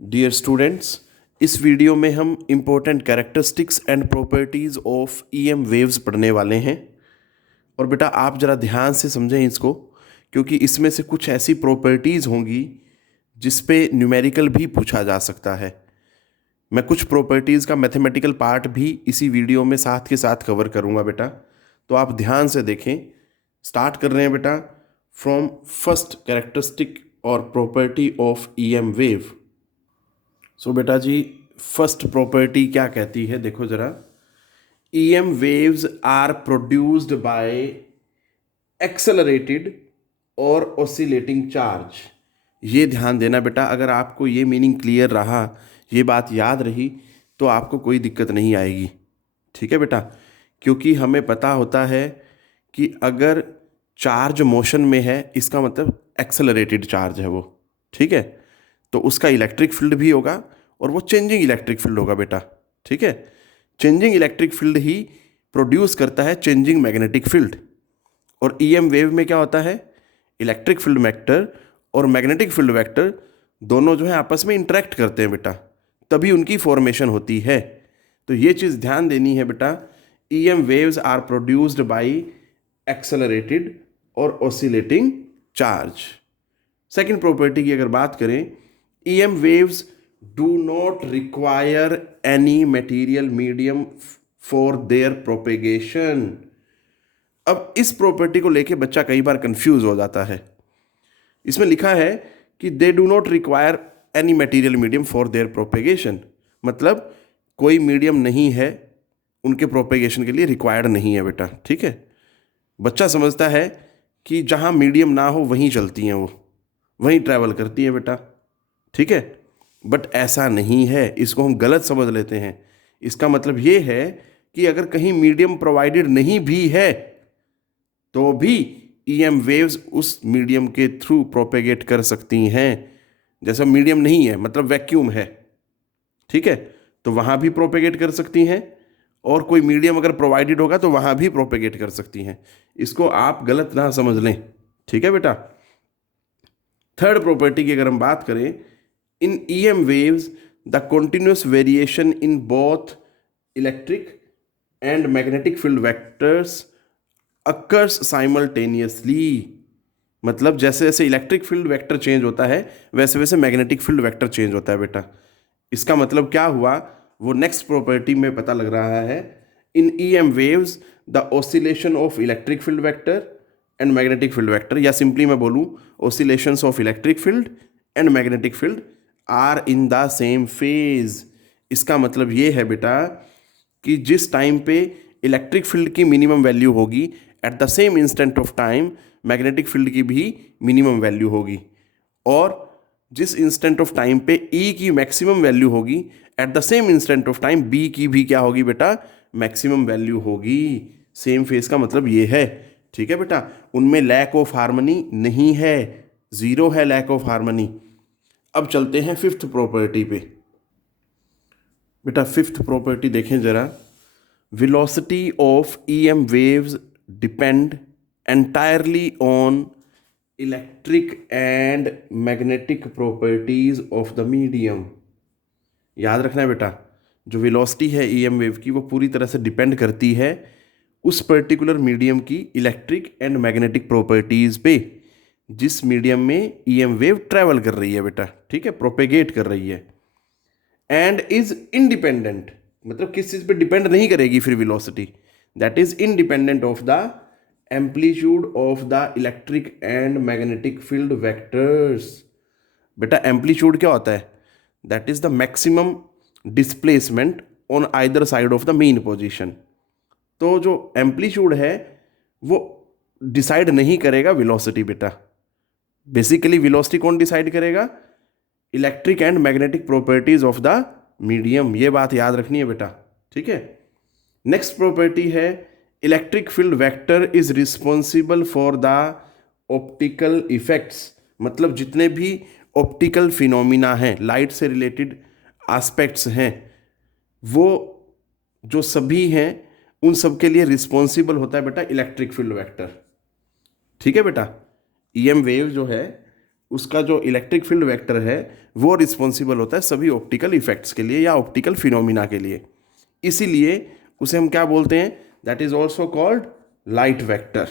Dear students, इस video में हम important characteristics and properties of EM waves पढ़ने वाले हैं। और बेटा आप ज़रा ध्यान से समझें इसको, क्योंकि इसमें से कुछ ऐसी प्रॉपर्टीज़ होंगी जिस पे न्यूमेरिकल भी पूछा जा सकता है। मैं कुछ प्रॉपर्टीज़ का मैथमेटिकल पार्ट भी इसी वीडियो में साथ के साथ कवर करूँगा बेटा, तो आप ध्यान से देखें। स्टार्ट कर रहे हैं बेटा फ्रॉम फर्स्ट कैरेक्टरिस्टिक और property of EM wave. So बेटा जी, फर्स्ट प्रॉपर्टी क्या कहती है, देखो जरा। EM waves are produced by accelerated और ऑसिलेटिंग चार्ज। ये ध्यान देना बेटा, अगर आपको ये मीनिंग क्लियर रहा, ये बात याद रही, तो आपको कोई दिक्कत नहीं आएगी। ठीक है बेटा, क्योंकि हमें पता होता है कि अगर चार्ज मोशन में है इसका मतलब एक्सेलरेटेड चार्ज है वो। ठीक है, तो उसका इलेक्ट्रिक फील्ड भी होगा और वो चेंजिंग इलेक्ट्रिक फील्ड होगा बेटा। ठीक है, चेंजिंग इलेक्ट्रिक फील्ड ही प्रोड्यूस करता है चेंजिंग मैग्नेटिक फील्ड। और ईएम वेव में क्या होता है, इलेक्ट्रिक फील्ड वेक्टर और मैग्नेटिक फील्ड वेक्टर दोनों जो है आपस में इंटरेक्ट करते हैं बेटा, तभी उनकी फॉर्मेशन होती है। तो ये चीज़ ध्यान देनी है बेटा, EM waves are produced by accelerated और ऑसिलेटिंग चार्ज। सेकेंड प्रॉपर्टी की अगर बात करें, EM waves do not require any material medium for their propagation. अब इस प्रॉपर्टी को लेके बच्चा कई बार कंफ्यूज हो जाता है। इसमें लिखा है कि they do not require any material medium for their propagation, मतलब कोई मीडियम नहीं है उनके प्रोपेगेशन के लिए, रिक्वायर्ड नहीं है बेटा। ठीक है, बच्चा समझता है कि जहाँ मीडियम ना हो वहीं चलती हैं, वो वहीं ट्रैवल करती हैं बेटा। ठीक है, बट ऐसा नहीं है, इसको हम गलत समझ लेते हैं। इसका मतलब ये है कि अगर कहीं मीडियम प्रोवाइडेड नहीं भी है तो भी ईएम वेव्स उस मीडियम के थ्रू प्रोपेगेट कर सकती हैं। जैसा मीडियम नहीं है मतलब वैक्यूम है, ठीक है, तो वहाँ भी प्रोपेगेट कर सकती हैं, और कोई मीडियम अगर प्रोवाइडेड होगा तो वहाँ भी प्रोपेगेट कर सकती हैं। इसको आप गलत ना समझ लें। ठीक है बेटा। थर्ड प्रॉपर्टी की अगर हम बात करें, in EM waves the continuous variation in both electric and magnetic field vectors occurs simultaneously. मतलब जैसे जैसे इलेक्ट्रिक फील्ड वेक्टर चेंज होता है वैसे वैसे मैग्नेटिक फील्ड वेक्टर चेंज होता है बेटा। इसका मतलब क्या हुआ, वो नेक्स्ट प्रॉपर्टी में पता लग रहा है। In EM waves the oscillation of electric field vector and magnetic field vector, या सिंपली मैं बोलूँ oscillations of electric field and magnetic field are in the same phase. इसका मतलब ये है बेटा कि जिस टाइम पे इलेक्ट्रिक फील्ड की मिनिमम वैल्यू होगी, at the same instant of time magnetic field की भी मिनिमम वैल्यू होगी, और जिस इंस्टेंट ऑफ टाइम पे E की मैक्सिमम वैल्यू होगी, at the same instant of time B की भी क्या होगी बेटा, मैक्सिमम वैल्यू होगी। सेम फेज का मतलब ये है। ठीक है बेटा, उनमें लैक ऑफ हार्मनी नहीं है, जीरो है लैक ऑफ हार्मनी। अब चलते हैं फिफ्थ प्रॉपर्टी पे। बेटा फिफ्थ प्रॉपर्टी देखें जरा, velocity of EM waves depend entirely on electric and magnetic properties of the medium। याद रखना है बेटा, जो वेलोसिटी है ईएम वेव की वो पूरी तरह से डिपेंड करती है उस पर्टिकुलर मीडियम की इलेक्ट्रिक एंड मैग्नेटिक प्रॉपर्टीज़ पे, जिस मीडियम में ईएम वेव ट्रैवल कर रही है बेटा। ठीक है, प्रोपेगेट कर रही है। एंड इज इंडिपेंडेंट, मतलब किस चीज़ पे डिपेंड नहीं करेगी फिर velocity, that is independent of the amplitude of the electric and magnetic field vectors. बेटा एम्पलीट्यूड क्या होता है, that is the maximum displacement on either side of the main position. तो जो एम्पलीट्यूड है वो डिसाइड नहीं करेगा वेलोसिटी बेटा। बेसिकली वेलोसिटी कौन डिसाइड करेगा, electric and magnetic properties of the medium. ये बात याद रखनी है बेटा। ठीक है, नेक्स्ट प्रॉपर्टी है, electric field vector is responsible for the optical effects. मतलब जितने भी ऑप्टिकल फिनोमिना हैं, लाइट से रिलेटेड एस्पेक्ट्स हैं, वो जो सभी हैं उन सब के लिए रिस्पॉन्सिबल होता है बेटा इलेक्ट्रिक फील्ड वेक्टर। ठीक है बेटा, ईएम वेव जो है उसका जो इलेक्ट्रिक फील्ड वेक्टर है वो रिस्पॉन्सिबल होता है सभी ऑप्टिकल इफेक्ट्स के लिए या ऑप्टिकल फिनोमिना के लिए। इसीलिए उसे हम क्या बोलते हैं, that is also called light vector.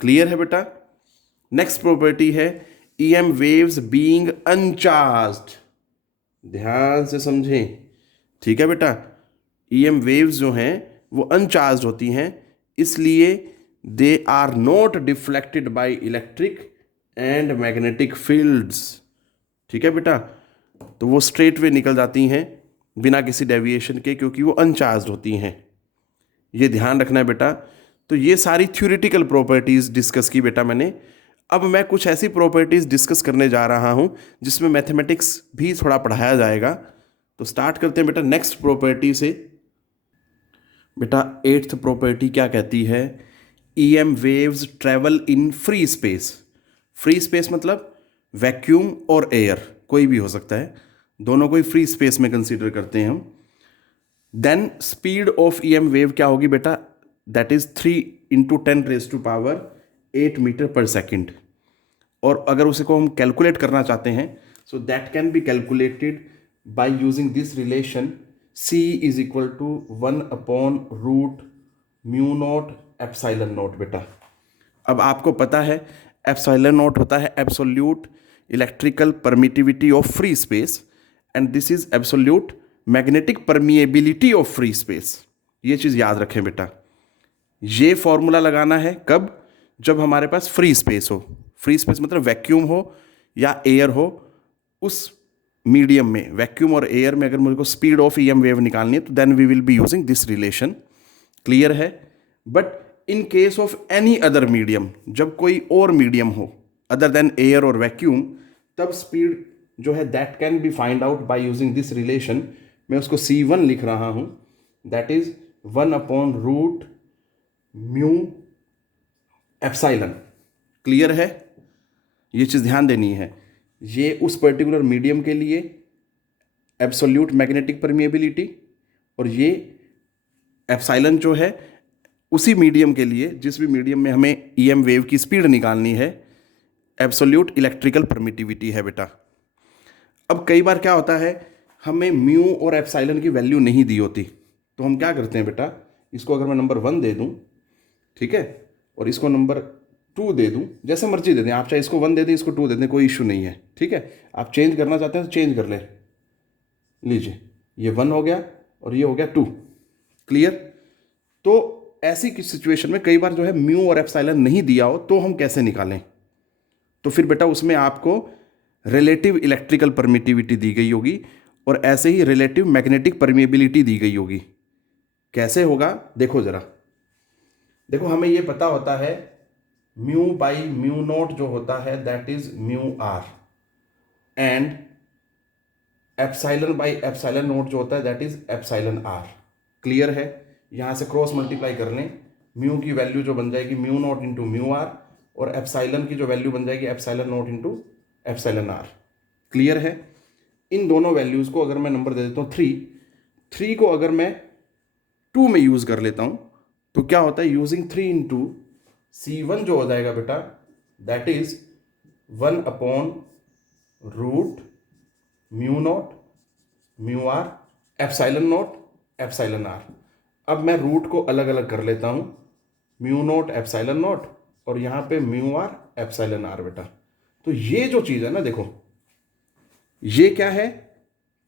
Clear है बेटा। नेक्स्ट प्रॉपर्टी है ईएम वेव्स बीइंग अनचार्ज्ड। ध्यान से समझें, ठीक है बेटा। ईएम वेव्स जो हैं वो अनचार्ज होती हैं, इसलिए they are not deflected by electric and magnetic fields. ठीक है बेटा, तो वो स्ट्रेट वे निकल जाती हैं बिना किसी डेविएशन के, क्योंकि वो अनचार्ज होती हैं। ये ध्यान रखना है बेटा। तो ये सारी थ्योरेटिकल प्रॉपर्टीज डिस्कस की बेटा मैंने। अब मैं कुछ ऐसी प्रॉपर्टीज डिस्कस करने जा रहा हूं जिसमें मैथमेटिक्स भी थोड़ा पढ़ाया जाएगा। तो स्टार्ट करते हैं बेटा नेक्स्ट प्रॉपर्टी से। बेटा 8th प्रॉपर्टी क्या कहती है, EM waves travel in free space. Free space मतलब वैक्यूम और एयर, कोई भी हो सकता है, दोनों को ही फ्री स्पेस में कंसीडर करते हैं हम। Then speed of EM wave क्या होगी बेटा, दैट इज 3 × 10⁻⁸ मीटर पर सेकेंड। और अगर उसे को हम कैलकुलेट करना चाहते हैं, so that can be calculated by using this relation c is equal to 1/√μ0 ε0 बेटा। अब आपको पता है ε0 होता है absolute electrical permittivity of free space and this is absolute magnetic permeability of free space. ये चीज़ याद रखें बेटा। ये फॉर्मूला लगाना है कब, जब हमारे पास फ्री स्पेस हो। फ्री स्पेस मतलब वैक्यूम हो या एयर हो, उस मीडियम में, वैक्यूम और एयर में अगर मुझे को स्पीड ऑफ ईएम वेव निकालनी है तो then we will be using this relation. Clear है। But in case of any other medium, जब कोई और मीडियम हो अदर देन एयर और वैक्यूम, तब स्पीड जो है that can be find out by using this relation. मैं उसको C1 लिख रहा हूं, दैट इज 1/√μ∈. क्लियर है। ये चीज़ ध्यान देनी है। ये उस पर्टिकुलर मीडियम के लिए एब्सोल्यूट मैग्नेटिक परमिएबिलिटी, और ये एप्सिलॉन जो है उसी मीडियम के लिए, जिस भी मीडियम में हमें ईएम वेव की स्पीड निकालनी है, एब्सोल्यूट इलेक्ट्रिकल परमिटिविटी है बेटा। अब कई बार क्या होता है, हमें म्यू और एप्सिलॉन की वैल्यू नहीं दी होती, तो हम क्या करते हैं बेटा, इसको अगर मैं नंबर 1 दे दूं, ठीक है, और इसको नंबर 2 दे दूं, जैसे मर्जी दे दें आप, चाहे इसको 1 दे दें, इसको 2 दे दें, कोई इशू नहीं है। ठीक है, आप चेंज करना चाहते हैं तो चेंज कर लें। लीजिए, ये 1 हो गया और ये हो गया 2। क्लियर। तो ऐसी किसी सिचुएशन में कई बार जो है म्यू और एप्सिलॉन नहीं दिया हो तो हम कैसे निकालें, तो फिर बेटा उसमें आपको रिलेटिव इलेक्ट्रिकल परमिटिविटी दी गई होगी और ऐसे ही रिलेटिव मैग्नेटिक परमिएबिलिटी दी गई होगी। कैसे होगा देखो जरा। देखो हमें ये पता होता है μ/μ0 जो होता है दैट इज μr, एंड ε/ε0 जो होता है दैट इज εr। क्लियर है। यहां से क्रॉस मल्टीप्लाई कर लें, म्यू की वैल्यू जो बन जाएगी μ0 × μr, और एप्सिलॉन की जो वैल्यू बन जाएगी ε0 × εr। क्लियर है। इन दोनों वैल्यूज को अगर मैं नंबर दे देता हूँ 3 को अगर मैं 2 में यूज कर लेता हूं तो क्या होता है, यूजिंग 3 × C1 जो हो जाएगा बेटा दैट इज 1/√μ0 μr ε0 εr। अब मैं रूट को अलग अलग कर लेता हूं, μ0 ε0 और यहां पे μr εr बेटा। तो ये जो चीज है ना, देखो ये क्या है,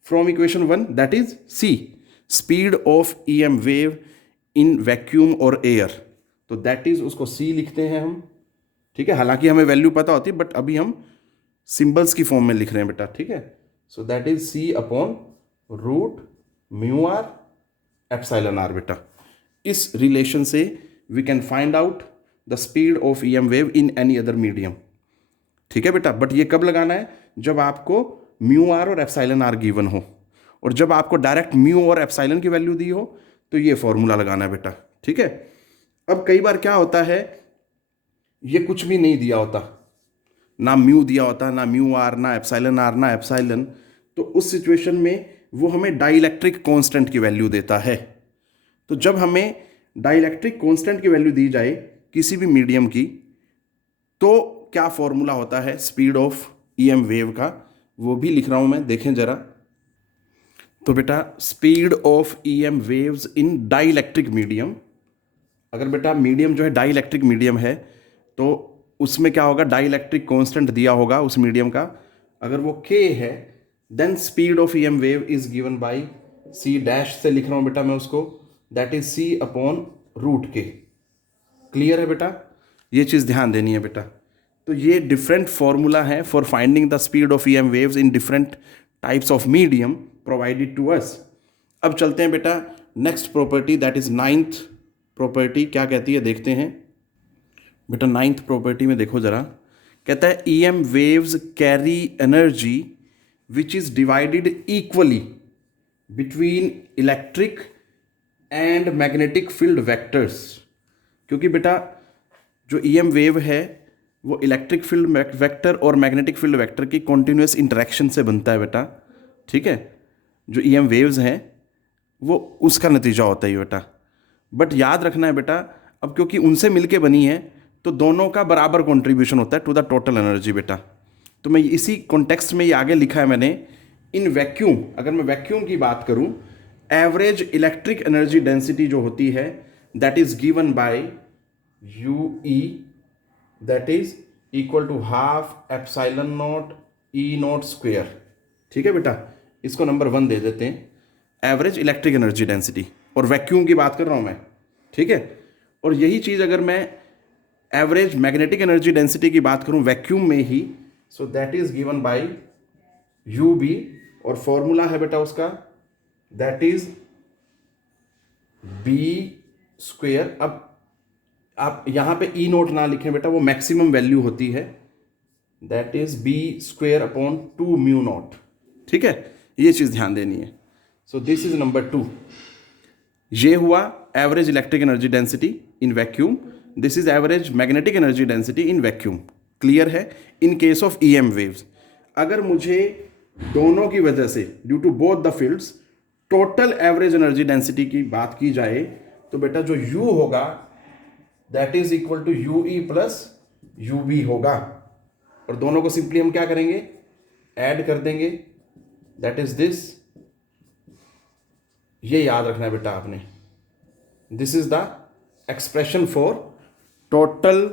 from equation 1 that is C, speed of EM wave in vacuum और एयर, तो दैट इज उसको C लिखते हैं हम। ठीक है, हालांकि हमें वैल्यू पता होती है बट अभी हम सिंबल्स की फॉर्म में लिख रहे हैं बेटा। ठीक है, सो दैट इज C/√μr εr बेटा। इस रिलेशन से we can find out the speed of EM wave in any other medium. ठीक है बेटा, बट ये कब लगाना है, जब आपको μr और εr गिवन हो, और जब आपको डायरेक्ट म्यू और एप्सिलॉन की वैल्यू दी हो तो ये फॉर्मूला लगाना है बेटा। ठीक है। अब कई बार क्या होता है, ये कुछ भी नहीं दिया होता, ना म्यू दिया होता, ना म्यू आर, ना एप्सिलॉन आर, ना एप्सिलॉन, तो उस सिचुएशन में वो हमें डाइलेक्ट्रिक कांस्टेंट की वैल्यू देता है। तो जब हमें डाइलेक्ट्रिक कांस्टेंट की वैल्यू दी जाए किसी भी मीडियम की, तो क्या फॉर्मूला होता है स्पीड ऑफ ईएम वेव का, वो भी लिख रहा हूँ मैं, देखें ज़रा। तो बेटा speed of EM waves in dielectric medium, अगर बेटा मीडियम जो है डाइलेक्ट्रिक मीडियम है तो उसमें क्या होगा, डाइलेक्ट्रिक कांस्टेंट दिया होगा उस मीडियम का, अगर वो k है then speed of EM wave is given by c dash से लिख रहा हूँ बेटा मैं उसको, that is c upon root के। क्लियर है बेटा, ये चीज़ ध्यान देनी है बेटा। तो ये डिफरेंट फॉर्मूला है for finding the speed of EM waves in different types of medium provided to us. अब चलते हैं बेटा next property, that is ninth property, क्या कहती है देखते हैं बेटा। नाइन्थ प्रॉपर्टी में देखो जरा, कहता है EM waves carry energy which is divided equally between electric and magnetic field vectors. क्योंकि बेटा जो ईएम वेव है वो इलेक्ट्रिक फील्ड वेक्टर और मैग्नेटिक फील्ड वेक्टर की कॉन्टिन्यूस इंटरेक्शन से बनता है बेटा, ठीक है। जो ईएम वेव्स हैं वो उसका नतीजा होता है बेटा। बट याद रखना है बेटा, अब क्योंकि उनसे मिलके बनी है तो दोनों का बराबर कंट्रीब्यूशन होता है टू द टोटल एनर्जी बेटा। तो मैं इसी कॉन्टेक्स्ट में ये आगे लिखा है मैंने, इन वैक्यूम, अगर मैं वैक्यूम की बात करूं, एवरेज इलेक्ट्रिक एनर्जी डेंसिटी जो होती है that is given by UE, that is equal to half epsilon not E not square. ठीक है बेटा, इसको नंबर 1 दे देते हैं, एवरेज इलेक्ट्रिक एनर्जी डेंसिटी, और वैक्यूम की बात कर रहा हूं मैं, ठीक है। और यही चीज़ अगर मैं एवरेज मैग्नेटिक एनर्जी डेंसिटी की बात करूं वैक्यूम में ही, so that is given by UB, और फॉर्मूला है बेटा उसका दैट इज B स्क्वेयर। अब आप यहां पे E नोट ना लिखें बेटा, वो मैक्सिमम वैल्यू होती है, that is B square upon 2 mu not. ठीक है, ये चीज़ ध्यान देनी है। So this is number 2। ये हुआ average electric energy density in vacuum, this is average magnetic energy density in vacuum. Clear है। In case of EM waves, अगर मुझे दोनों की वजह से due to both the fields total average energy density की बात की जाए तो बेटा जो U होगा that is equal to UE plus UB होगा, और दोनों को सिंपली हम क्या करेंगे, ऐड कर देंगे, दैट इज दिस। ये याद रखना है बेटा आपने, this is the expression for total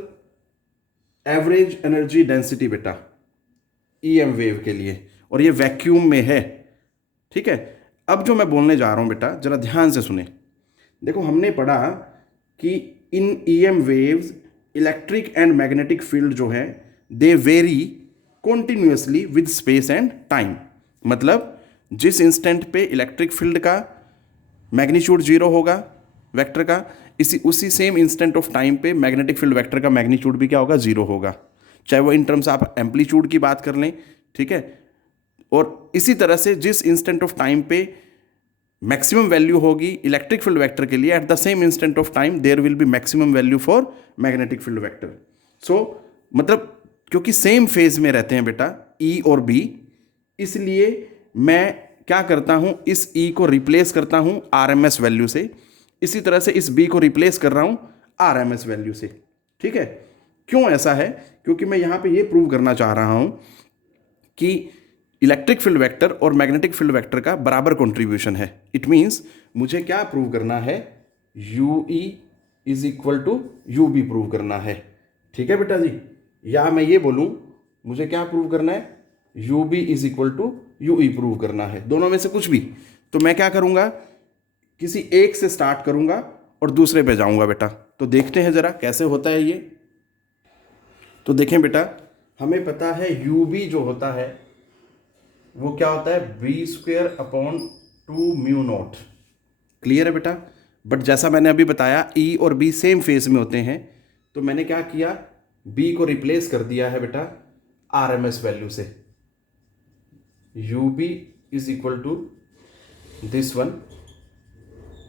average energy density बेटा ईएम वेव के लिए, और ये वैक्यूम में है। ठीक है, अब जो मैं बोलने जा रहा हूं बेटा जरा ध्यान से सुने। देखो हमने पढ़ा कि in EM waves electric and magnetic field जो है they vary continuously with space and time. मतलब जिस इंस्टेंट पे इलेक्ट्रिक फील्ड का मैग्नीट्यूड 0 होगा वेक्टर का, उसी सेम इंस्टेंट ऑफ टाइम पे मैग्नेटिक फील्ड वेक्टर का मैग्नीट्यूड भी क्या होगा, 0 होगा, चाहे वो इन टर्म्स आप एम्पलीट्यूड की बात कर लें। ठीक है, और इसी तरह से जिस इंस्टेंट ऑफ टाइम पे मैक्सिमम वैल्यू होगी इलेक्ट्रिक फील्ड वेक्टर के लिए, at the same instant of time there will be maximum value for magnetic field vector. So मतलब क्योंकि सेम फेज में रहते हैं बेटा E और B, इसलिए मैं क्या करता हूं, इस E को रिप्लेस करता हूं RMS वैल्यू से, इसी तरह से इस B को रिप्लेस कर रहा हूं RMS वैल्यू से। ठीक है, क्यों ऐसा है, क्योंकि मैं यहां पे ये प्रूव करना चाह रहा हूं कि इलेक्ट्रिक फील्ड वेक्टर और मैग्नेटिक फील्ड वेक्टर का बराबर कंट्रीब्यूशन है। इट मींस मुझे क्या प्रूव करना है, UE is equal to UB prove करना है। ठीक है बेटा जी, या मैं ये बोलूं मुझे क्या प्रूव करना है, UB is equal to UE prove करना है, दोनों में से कुछ भी। तो मैं क्या करूंगा, किसी एक से स्टार्ट करूंगा और दूसरे पे जाऊंगा बेटा। तो देखते हैं जरा कैसे होता है ये। तो देखें बेटा, हमें पता है UB जो होता है वो क्या होता है, B square upon 2 mu not. Clear है बेटा। बट जैसा मैंने अभी बताया E और B सेम फेज में होते हैं, तो मैंने क्या किया, B को रिप्लेस कर दिया है बेटा RMS वैल्यू से। UB is equal to this one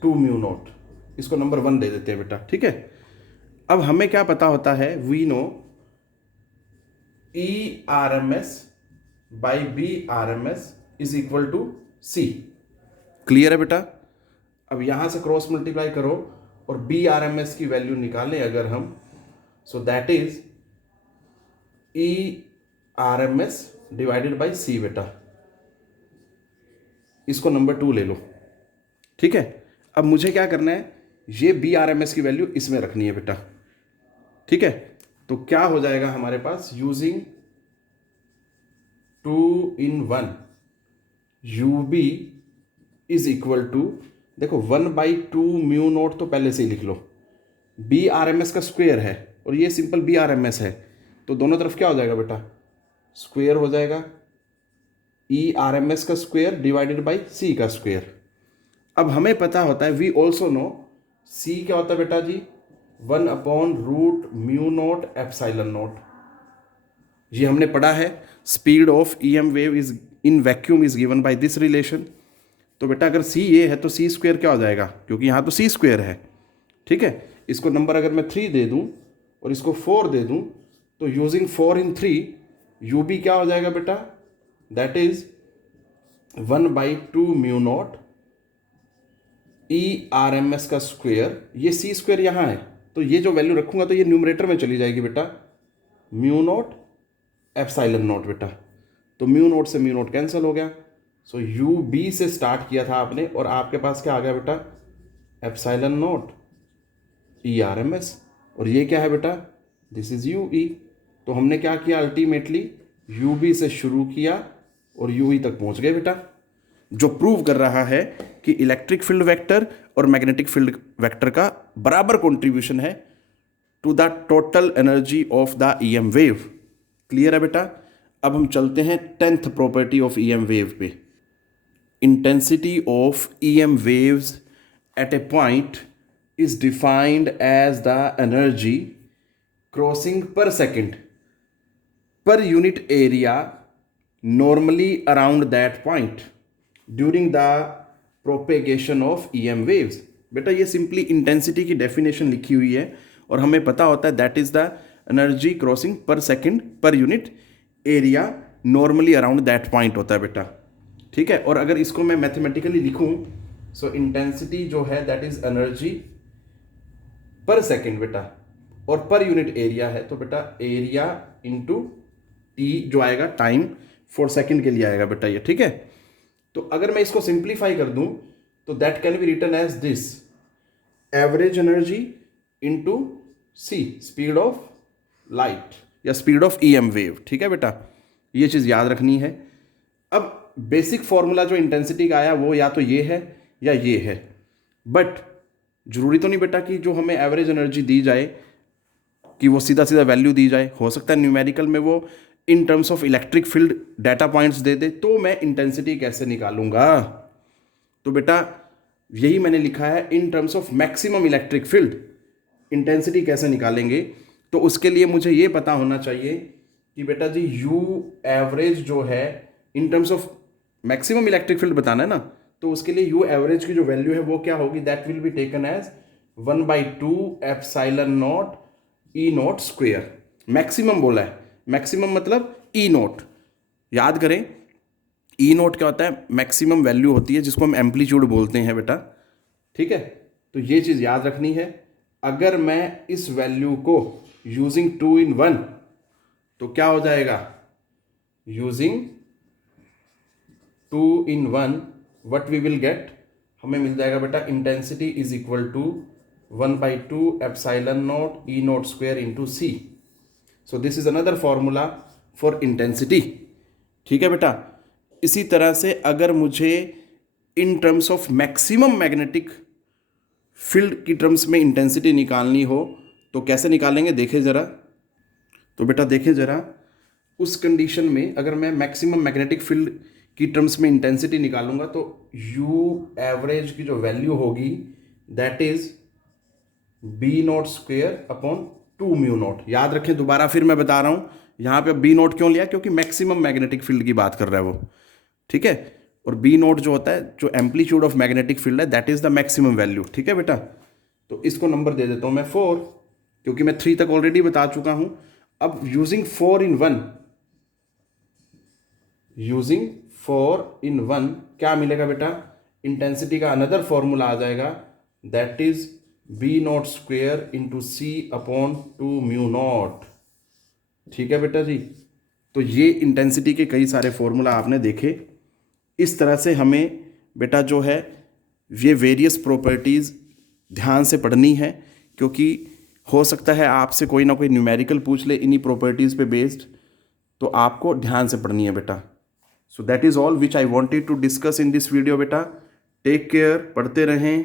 2 mu not, इसको नंबर 1 दे देते हैं बेटा। ठीक है, अब हमें क्या पता होता है, we know E RMS by B RMS is equal to C। क्लियर है बेटा। अब यहां से क्रॉस मल्टीप्लाई करो और B RMS की वैल्यू निकालें अगर हम, so that is E RMS divided by C बेटा, इसको नंबर 2 ले लो। ठीक है, अब मुझे क्या करना है, ये बी आर एम एस की वैल्यू इसमें रखनी है बेटा। ठीक है, तो क्या हो जाएगा हमारे पास, using 2 in 1 U B is equal to, देखो 1/2 म्यू नोट तो पहले से ही लिख लो, बी आर एम एस का स्क्वायर है और ये simple B R M S है, तो दोनों तरफ क्या हो जाएगा बेटा, स्क्वायर हो जाएगा, ई आर एम एस का स्क्वायर डिवाइडेड बाई सी का स्क्वायर। अब हमें पता होता है, वी ऑल्सो नो, सी क्या होता है बेटा जी, 1/रूट म्यू नोट एप्सिलॉन नोट। ये हमने पढ़ा है, speed of E M wave is in vacuum is given by this relation. तो बेटा अगर सी ये है तो सी स्क्वायर क्या हो जाएगा, क्योंकि यहाँ तो सी स्क्वायर है। ठीक है, इसको नंबर अगर मैं 3 दे दूँ और इसको 4 दे दूँ, तो यूजिंग 4 in 3 यू बी क्या हो जाएगा बेटा, that is 1/2 mu not E R M S का स्क्वायर, ये सी स्क्वायर यहाँ है तो ये जो वैल्यू रखूंगा तो ये न्यूमरेटर में चली जाएगी बेटा, म्यू नोट एप्सिलॉन नोट बेटा, तो म्यू नोट से म्यू नोट कैंसिल हो गया। सो यू बी से स्टार्ट किया था आपने और आपके पास क्या आ गया बेटा, epsilon not E R M S, और ये क्या है बेटा, दिस इज यू ई। तो हमने क्या किया, अल्टीमेटली यू बी से शुरू किया और यू ई तक पहुंच गए बेटा, जो प्रूव कर रहा है कि इलेक्ट्रिक फील्ड वेक्टर और मैग्नेटिक फील्ड वेक्टर का बराबर कंट्रीब्यूशन है to the total energy of the EM wave. Clear है बेटा। अब हम चलते हैं 10th property of EM wave पे। Intensity of EM waves at a point is defined as the energy crossing per second per unit area normally around that point during the propagation of EM waves। बेटा ये simply intensity की definition लिखी हुई है और हमें पता होता है that is the energy crossing per second per unit area normally around that point होता है बेटा। ठीक है, और अगर इसको मैं मैथमेटिकली लिखूं, सो इंटेंसिटी जो है दैट इज एनर्जी पर सेकेंड बेटा, और पर यूनिट एरिया है तो बेटा एरिया इंटू टी जो आएगा टाइम फॉर सेकेंड के लिए आएगा बेटा ये। ठीक है, तो अगर मैं इसको सिंप्लीफाई कर दूं तो that can be written as this, average energy into C speed of light या स्पीड ऑफ ईएम वेव। ठीक है बेटा, ये चीज़ याद रखनी है। अब बेसिक फॉर्मूला जो इंटेंसिटी का आया वो या तो ये है या ये है, बट जरूरी तो नहीं बेटा कि जो हमें एवरेज एनर्जी दी जाए कि वो सीधा सीधा वैल्यू दी जाए। हो सकता है न्यूमेरिकल में वो in terms of electric field data points दे दे, तो मैं इंटेंसिटी कैसे निकालूंगा। तो बेटा यही मैंने लिखा है, इन terms of maximum electric field intensity कैसे निकालेंगे। तो उसके लिए मुझे ये पता होना चाहिए कि बेटा जी यू एवरेज जो है इन terms of maximum electric field बताना है ना, तो उसके लिए यू एवरेज की जो वैल्यू है वो क्या होगी, that will be taken as 1/2 epsilon not E not square. Maximum बोला है, मैक्सिमम मतलब ई नोट। याद करें ई नोट क्या होता है, मैक्सिमम वैल्यू होती है जिसको हम एम्पलीट्यूड बोलते हैं बेटा। ठीक है, तो ये चीज़ याद रखनी है। अगर मैं इस वैल्यू को यूजिंग 2 in 1 तो क्या हो जाएगा, using 2 in 1 what we will get, हमें मिल जाएगा बेटा intensity is equal to 1/2 epsilon not E not square into C. So this is another formula for intensity. ठीक है बेटा, इसी तरह से अगर मुझे in terms of maximum magnetic field की टर्म्स में इंटेंसिटी निकालनी हो तो कैसे निकालेंगे, देखें ज़रा। तो बेटा देखें ज़रा, उस कंडीशन में अगर मैं मैक्सिमम मैग्नेटिक फील्ड की टर्म्स में इंटेंसिटी निकालूंगा तो यू एवरेज की जो वैल्यू होगी that is B not square upon 2 mu not. याद रखें, दोबारा फिर मैं बता रहा हूँ, यहाँ पे बी नॉट क्यों लिया, क्योंकि मैक्सिमम मैग्नेटिक फील्ड की बात कर रहा है वो। ठीक है, और बी नॉट जो होता है, जो एम्पलीट्यूड ऑफ मैग्नेटिक फील्ड है, that is the maximum value. ठीक है बेटा, तो इसको नंबर दे देता हूँ मैं 4, क्योंकि मैं 3 तक ऑलरेडी बता चुका हूँ। अब यूजिंग 4 in 1, यूजिंग 4 in 1 क्या मिलेगा बेटा, इंटेंसिटी का अनदर फॉर्मूला आ जाएगा, that is B not square into C upon 2 mu not. ठीक है बेटा जी, तो ये इंटेंसिटी के कई सारे फॉर्मूला आपने देखे। इस तरह से हमें बेटा जो है ये वेरियस प्रॉपर्टीज़ ध्यान से पढ़नी है, क्योंकि हो सकता है आपसे कोई ना कोई न्यूमेरिकल पूछ ले इन्हीं प्रॉपर्टीज़ पे बेस्ड, तो आपको ध्यान से पढ़नी है बेटा। So that is all which I wanted to discuss in this video बेटा। टेक केयर, पढ़ते रहें।